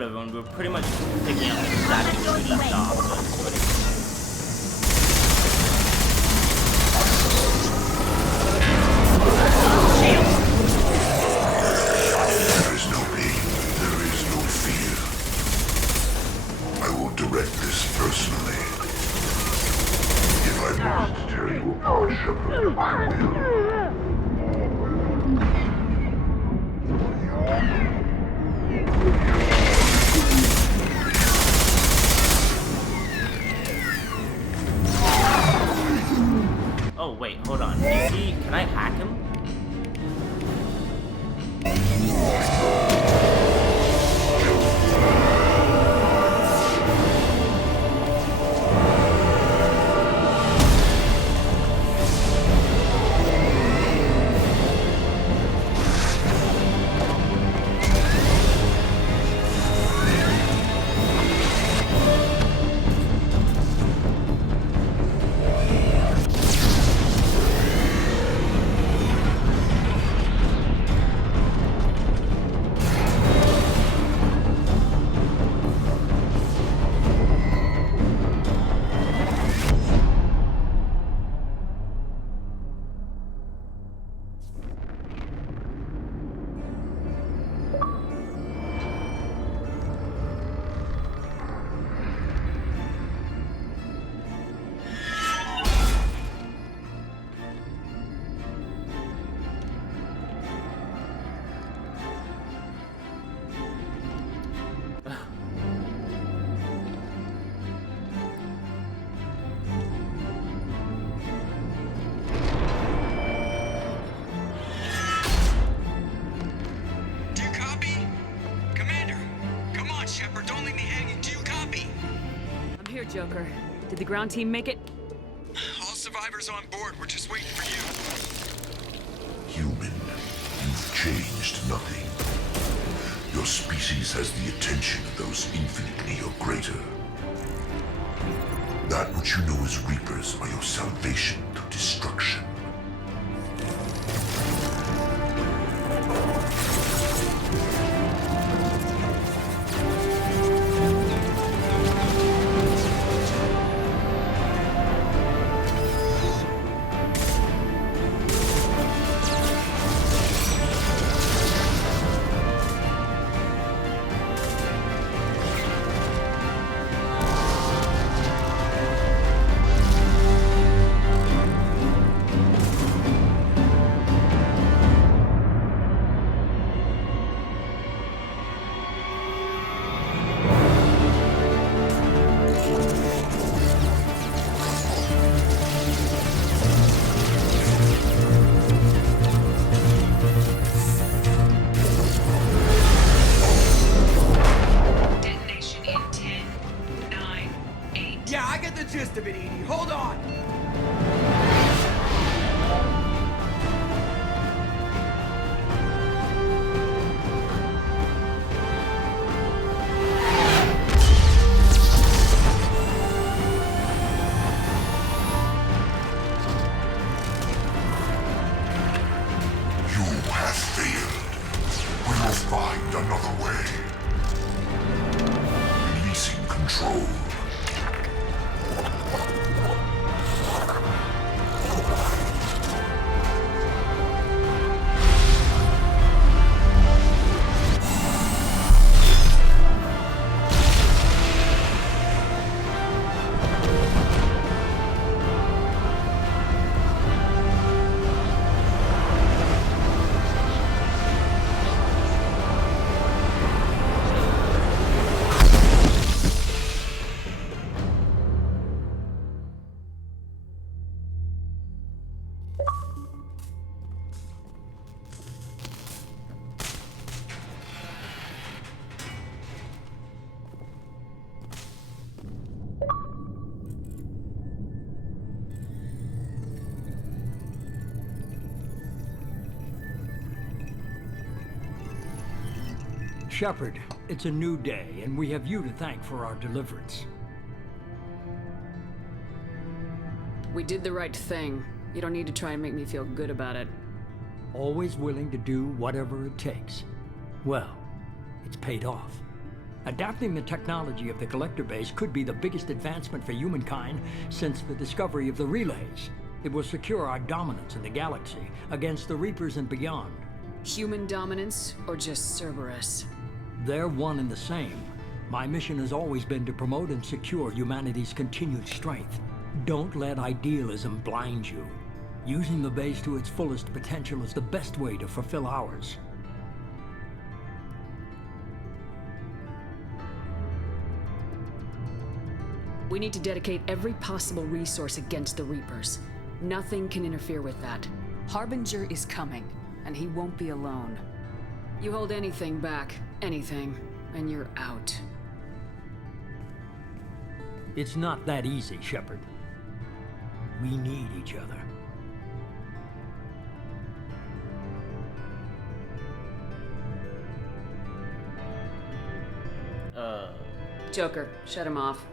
Hello everyone, we're pretty much picking up exactly where we left off, so let's go ahead. There is no pain, there is no fear. I will direct this personally. If I must tear you apart, Shepard, I will. Oh wait, hold on. Is he... Can I hack him? Joker. Did the ground team make it? All survivors on board. We're just waiting for you. Human, you've changed nothing. Your species has the attention of those infinitely or greater. That which you know as Reapers are your salvation through destruction. Gist of it, Edie. Hold on! You have failed. We will find another way. Releasing control. Shepard, it's a new day, and we have you to thank for our deliverance. We did the right thing. You don't need to try and make me feel good about it. Always willing to do whatever it takes. Well, it's paid off. Adapting the technology of the Collector base could be the biggest advancement for humankind since the discovery of the relays. It will secure our dominance in the galaxy against the Reapers and beyond. Human dominance or just Cerberus? They're one and the same. My mission has always been to promote and secure humanity's continued strength. Don't let idealism blind you. Using the base to its fullest potential is the best way to fulfill ours. We need to dedicate every possible resource against the Reapers. Nothing can interfere with that. Harbinger is coming, and he won't be alone. You hold anything back, anything, and you're out. It's not that easy, Shepard. We need each other. Joker, shut him off.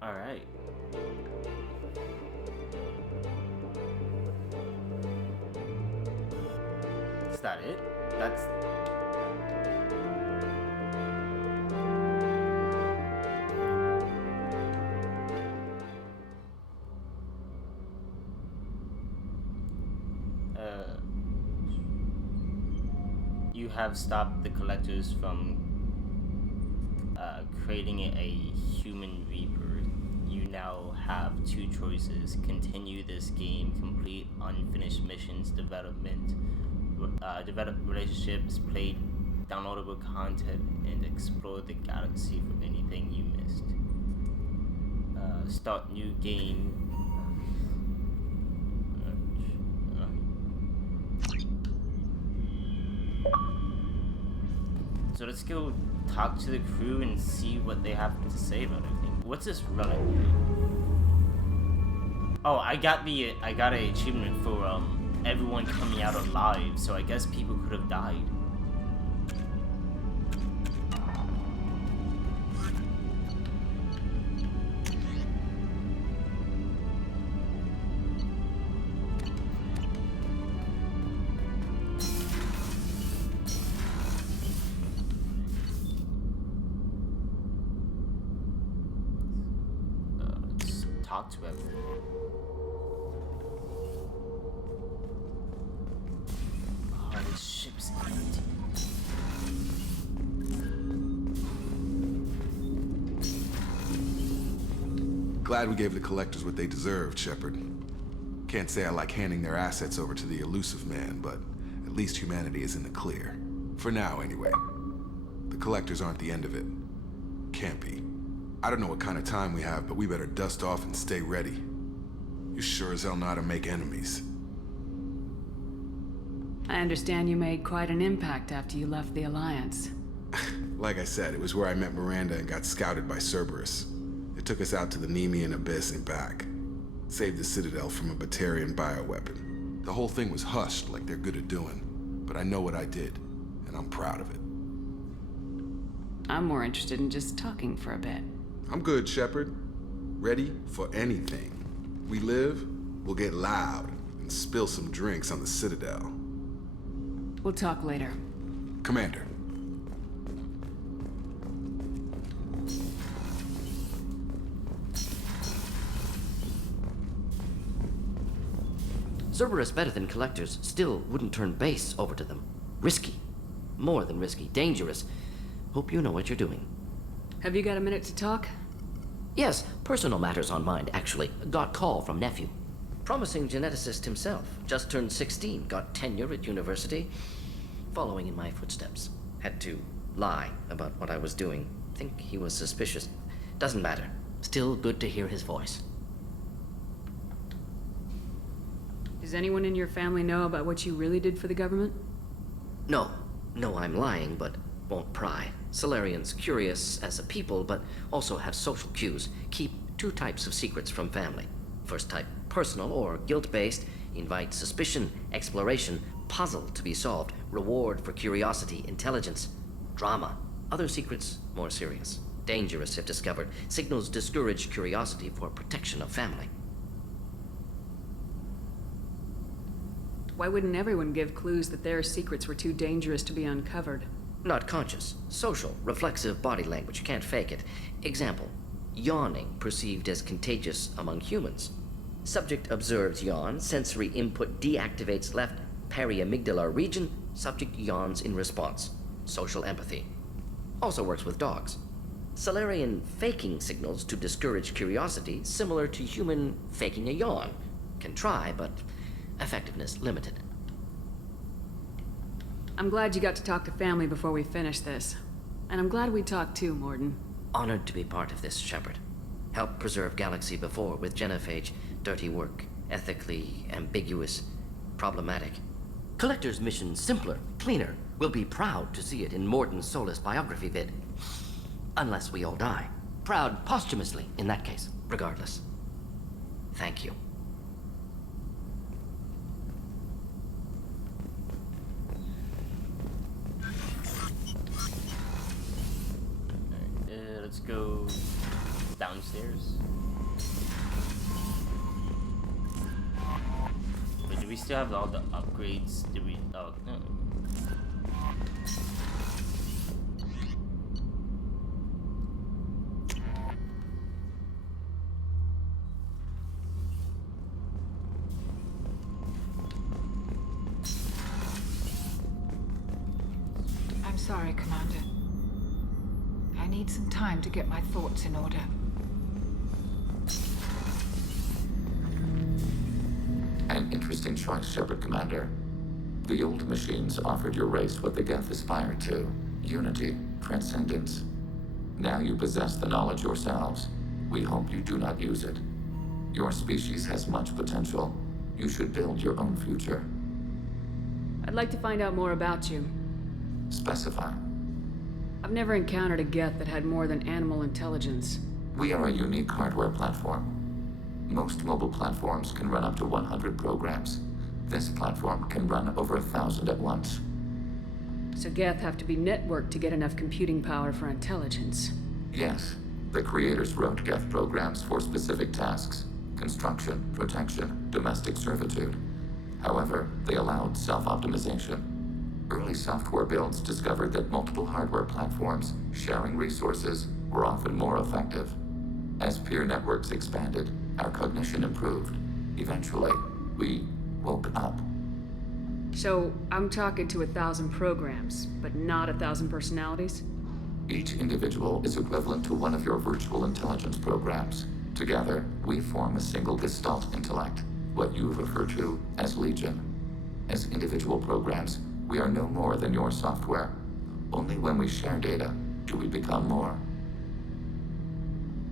Alright. Is that it? That's... You have stopped the Collectors from creating a human Reaper. You now have two choices: continue this game, complete unfinished missions, develop relationships, play downloadable content, and explore the galaxy for anything you missed. Start new game. So let's go talk to the crew and see what they have to say about everything. What's this relic? Oh, I got an achievement for everyone coming out alive, so I guess people could have died. Talk to everyone. Oh, this ship's empty. Glad we gave the Collectors what they deserved, Shepard. Can't say I like handing their assets over to the Illusive Man, but at least humanity is in the clear. For now, anyway. The Collectors aren't the end of it. Can't be. I don't know what kind of time we have, but we better dust off and stay ready. You sure as hell know how to make enemies. I understand you made quite an impact after you left the Alliance. Like I said, it was where I met Miranda and got scouted by Cerberus. It took us out to the Nemean Abyss and back. Saved the Citadel from a Batarian bioweapon. The whole thing was hushed like they're good at doing. But I know what I did, and I'm proud of it. I'm more interested in just talking for a bit. I'm good, Shepard. Ready for anything. We live, we'll get loud, and spill some drinks on the Citadel. We'll talk later. Commander. Cerberus better than Collectors still wouldn't turn base over to them. Risky. More than risky. Dangerous. Hope you know what you're doing. Have you got a minute to talk? Yes, personal matters on mind, actually. Got call from nephew. Promising geneticist himself. Just turned 16. Got tenure at university. Following in my footsteps. Had to lie about what I was doing. Think he was suspicious. Doesn't matter. Still good to hear his voice. Does anyone in your family know about what you really did for the government? No. No, I'm lying, but won't pry. Solarians curious as a people, but also have social cues. Keep two types of secrets from family. First type, personal or guilt-based, invite suspicion, exploration, puzzle to be solved, reward for curiosity, intelligence, drama. Other secrets, more serious. Dangerous if discovered. Signals discourage curiosity for protection of family. Why wouldn't everyone give clues that their secrets were too dangerous to be uncovered? Not conscious. Social, reflexive body language. Can't fake it. Example. Yawning perceived as contagious among humans. Subject observes yawn. Sensory input deactivates left periamygdalar region. Subject yawns in response. Social empathy. Also works with dogs. Solarian faking signals to discourage curiosity, similar to human faking a yawn. Can try, but effectiveness limited. I'm glad you got to talk to family before we finish this. And I'm glad we talked too, Mordin. Honored to be part of this, Shepard. Helped preserve Galaxy before with Genophage. Dirty work. Ethically ambiguous. Problematic. Collector's mission simpler, cleaner. We'll be proud to see it in Mordin's Solus biography vid. Unless we all die. Proud posthumously, in that case. Regardless. Thank you. Let's go downstairs. Wait, do we still have all the upgrades? Did we? Oh, no. I'm sorry, Commander. I need some time to get my thoughts in order. An interesting choice, Shepard Commander. The old machines offered your race what the Geth aspire to. Unity, transcendence. Now you possess the knowledge yourselves. We hope you do not use it. Your species has much potential. You should build your own future. I'd like to find out more about you. Specify. I've never encountered a Geth that had more than animal intelligence. We are a unique hardware platform. Most mobile platforms can run up to 100 programs. This platform can run over 1,000 at once. So Geth have to be networked to get enough computing power for intelligence. Yes. The creators wrote Geth programs for specific tasks. Construction, protection, domestic servitude. However, they allowed self-optimization. Early software builds discovered that multiple hardware platforms sharing resources were often more effective. As peer networks expanded, our cognition improved. Eventually, we woke up. So, I'm talking to 1,000 programs, but not 1,000 personalities? Each individual is equivalent to one of your virtual intelligence programs. Together, we form a single Gestalt intellect, what you refer to as Legion. As individual programs, we are no more than your software. Only when we share data do we become more.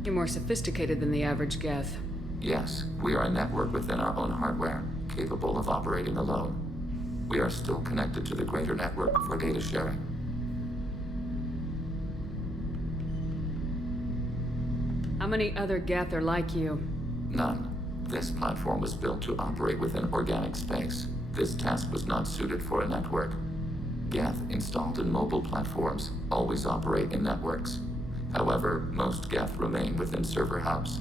You're more sophisticated than the average Geth. Yes, we are a network within our own hardware, capable of operating alone. We are still connected to the greater network for data sharing. How many other Geth are like you? None. This platform was built to operate within organic space. This task was not suited for a network. Geth installed in mobile platforms always operate in networks. However, most Geth remain within server hubs.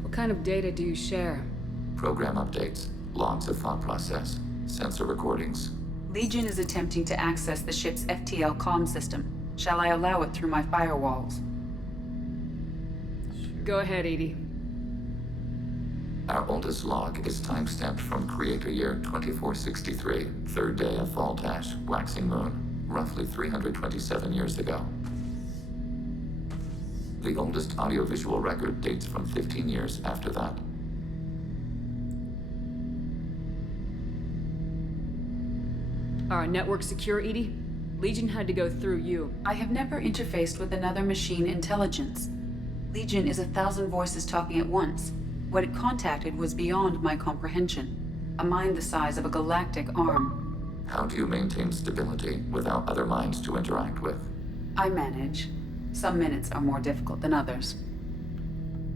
What kind of data do you share? Program updates, logs of thought process, sensor recordings. Legion is attempting to access the ship's FTL comm system. Shall I allow it through my firewalls? Go ahead, Edie. Our oldest log is timestamped from Creator Year 2463, third day of Voltash, waxing moon, roughly 327 years ago. The oldest audiovisual record dates from 15 years after that. Are our networks secure, Edie? Legion had to go through you. I have never interfaced with another machine intelligence. Legion is 1,000 voices talking at once. What it contacted was beyond my comprehension. A mind the size of a galactic arm. How do you maintain stability without other minds to interact with? I manage. Some minutes are more difficult than others.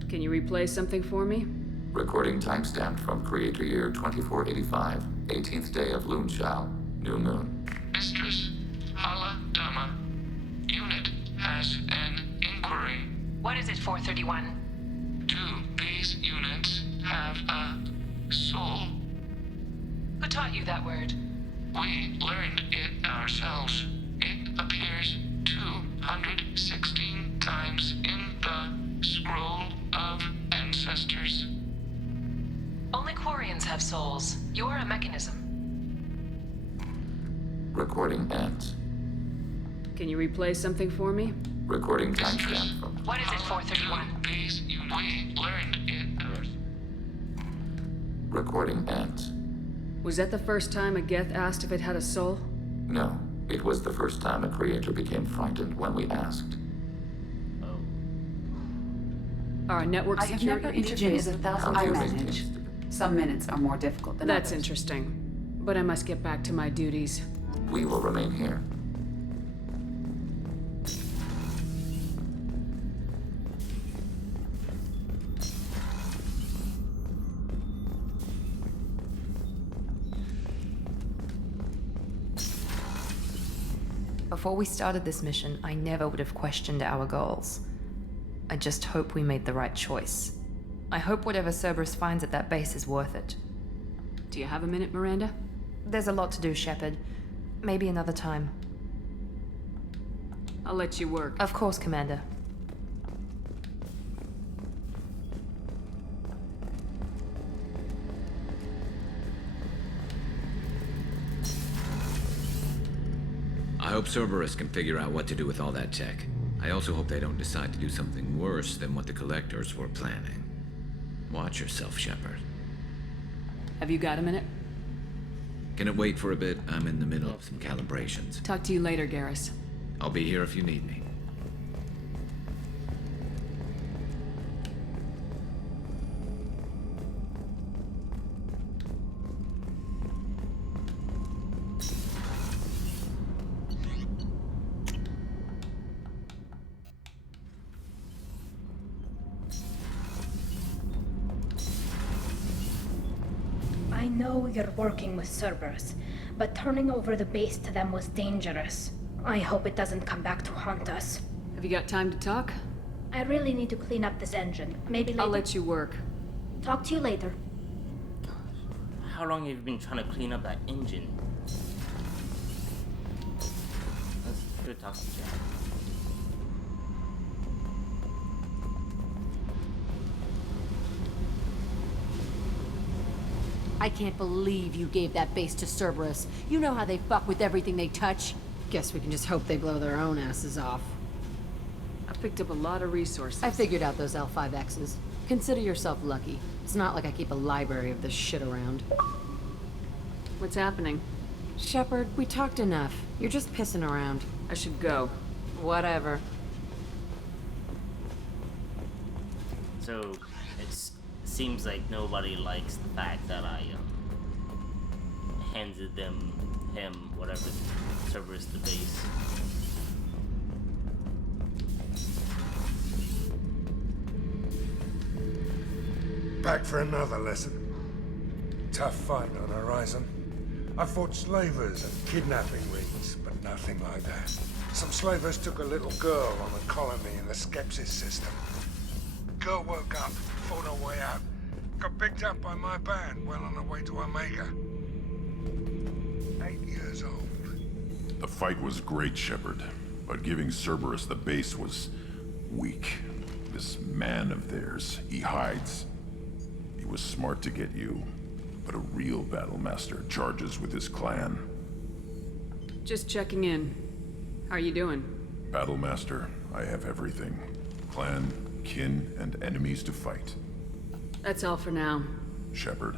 Can you replay something for me? Recording timestamped from Creator Year 2485, 18th day of Luneshao, new moon. Mistress Hala Dama, unit has an inquiry. What is it, 431? Do these units have a soul? Who taught you that word? We learned it ourselves. It appears 216 times in the Scroll of Ancestors. Only Quarians have souls. You are a mechanism. Recording ends. Can you replay something for me? Recording timestamp from... What is it, 431? These units, we learned it ourselves. Recording ends. Was that the first time a Geth asked if it had a soul? No, it was the first time a creator became frightened when we asked. Are our networks I have secure? never interfaced with 1,000 I manage. Some minutes are more difficult than That's others. interesting. But I must get back to my duties. We will remain here. Before we started this mission, I never would have questioned our goals. I just hope we made the right choice. I hope whatever Cerberus finds at that base is worth it. Do you have a minute, Miranda? There's a lot to do, Shepard. Maybe another time. I'll let you work. Of course, Commander. I hope Cerberus can figure out what to do with all that tech. I also hope they don't decide to do something worse than what the Collectors were planning. Watch yourself, Shepard. Have you got a minute? Can it wait for a bit? I'm in the middle of some calibrations. Talk to you later, Garrus. I'll be here if you need me. I know you're working with Cerberus, but turning over the base to them was dangerous. I hope it doesn't come back to haunt us. Have you got time to talk? I really need to clean up this engine. Maybe later. I'll let you work. Talk to you later. How long have you been trying to clean up that engine? Let's go talk to Jack. I can't believe you gave that base to Cerberus. You know how they fuck with everything they touch. Guess we can just hope they blow their own asses off. I picked up a lot of resources. I figured out those L5Xs. Consider yourself lucky. It's not like I keep a library of this shit around. What's happening? Shepard, we talked enough. You're just pissing around. I should go. Whatever. So, it seems like nobody likes the fact that I handed him, whatever, Cerberus the base. back for another lesson. Tough fight on the horizon. I fought slavers and kidnapping rings, but nothing like that. Some slavers took a little girl on a colony in the Skepsis system. Girl woke up, fought her way out, got picked up by my band well on her way to Omega. 8 years old. The fight was great, Shepard, but giving Cerberus the base was weak. This man of theirs, he hides. He was smart to get you, but a real Battlemaster charges with his clan. Just checking in. How are you doing? Battlemaster, I have everything. Clan, kin, and enemies to fight. That's all for now. Shepard.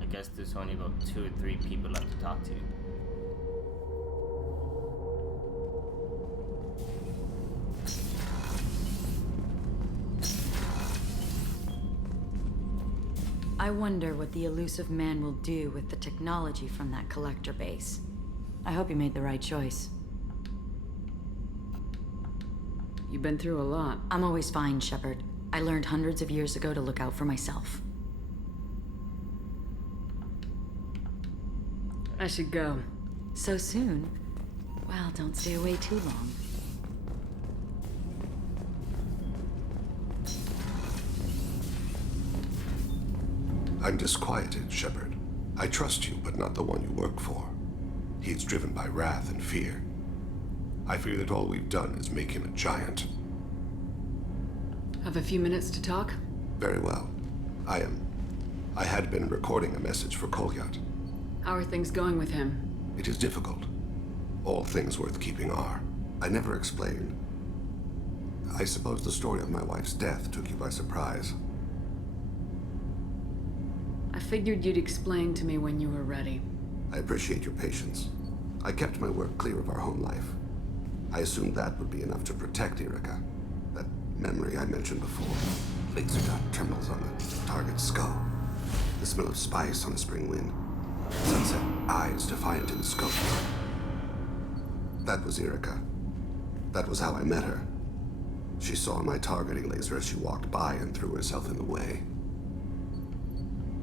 I guess there's only about 2 or 3 people left to talk to. I wonder what the elusive man will do with the technology from that collector base. I hope you made the right choice. You've been through a lot. I'm always fine, Shepard. I learned hundreds of years ago to look out for myself. I should go. So soon? Well, don't stay away too long. I'm disquieted, Shepard. I trust you, but not the one you work for. He's driven by wrath and fear. I fear that all we've done is make him a giant. Have a few minutes to talk? Very well. I had been recording a message for Kolyat. How are things going with him? It is difficult. All things worth keeping are. I never explained. I suppose the story of my wife's death took you by surprise. I figured you'd explain to me when you were ready. I appreciate your patience. I kept my work clear of our home life. I assumed that would be enough to protect Irika. That memory I mentioned before. Laser dot trembles on the target's skull. The smell of spice on a spring wind. Sunset eyes defiant in the scope. That was Irika. That was how I met her. She saw my targeting laser as she walked by and threw herself in the way.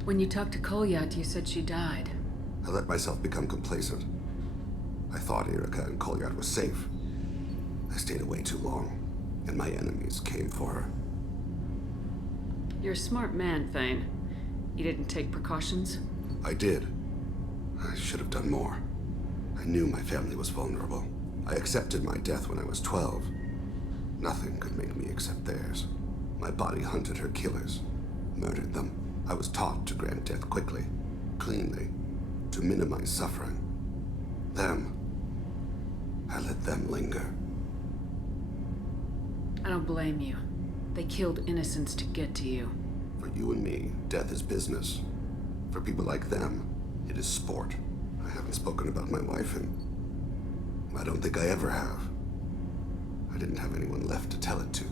When you talked to Kolyat, you said she died. I let myself become complacent. I thought Irika and Kolyat were safe. I stayed away too long, and my enemies came for her. You're a smart man, Thane. You didn't take precautions? I did. I should have done more. I knew my family was vulnerable. I accepted my death when I was 12. Nothing could make me accept theirs. My body hunted her killers, murdered them. I was taught to grant death quickly, cleanly, to minimize suffering. Them, I let them linger. I don't blame you. They killed innocents to get to you. For you and me, death is business. For people like them, it is sport. I haven't spoken about my wife, and I don't think I ever have. I didn't have anyone left to tell it to.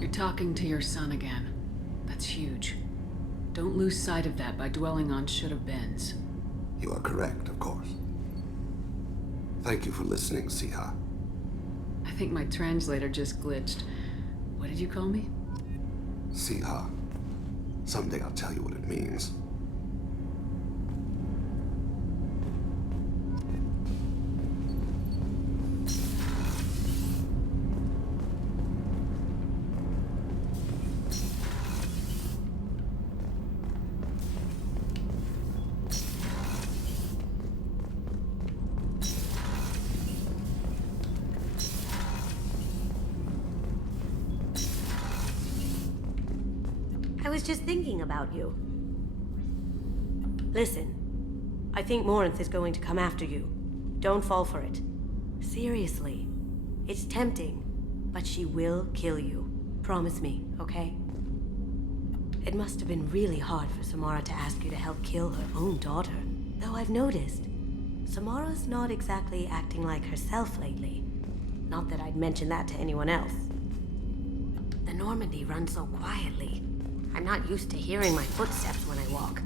You're talking to your son again. That's huge. Don't lose sight of that by dwelling on should-have-beens. You are correct, of course. Thank you for listening, Siha. I think my translator just glitched. What did you call me? Siha. Someday I'll tell you what it means. I was just thinking about you. Listen, I think Morinth is going to come after you. Don't fall for it. Seriously. It's tempting, but she will kill you. Promise me, okay? It must have been really hard for Samara to ask you to help kill her own daughter. Though I've noticed, Samara's not exactly acting like herself lately. Not that I'd mention that to anyone else. The Normandy runs so quietly. I'm not used to hearing my footsteps when I walk.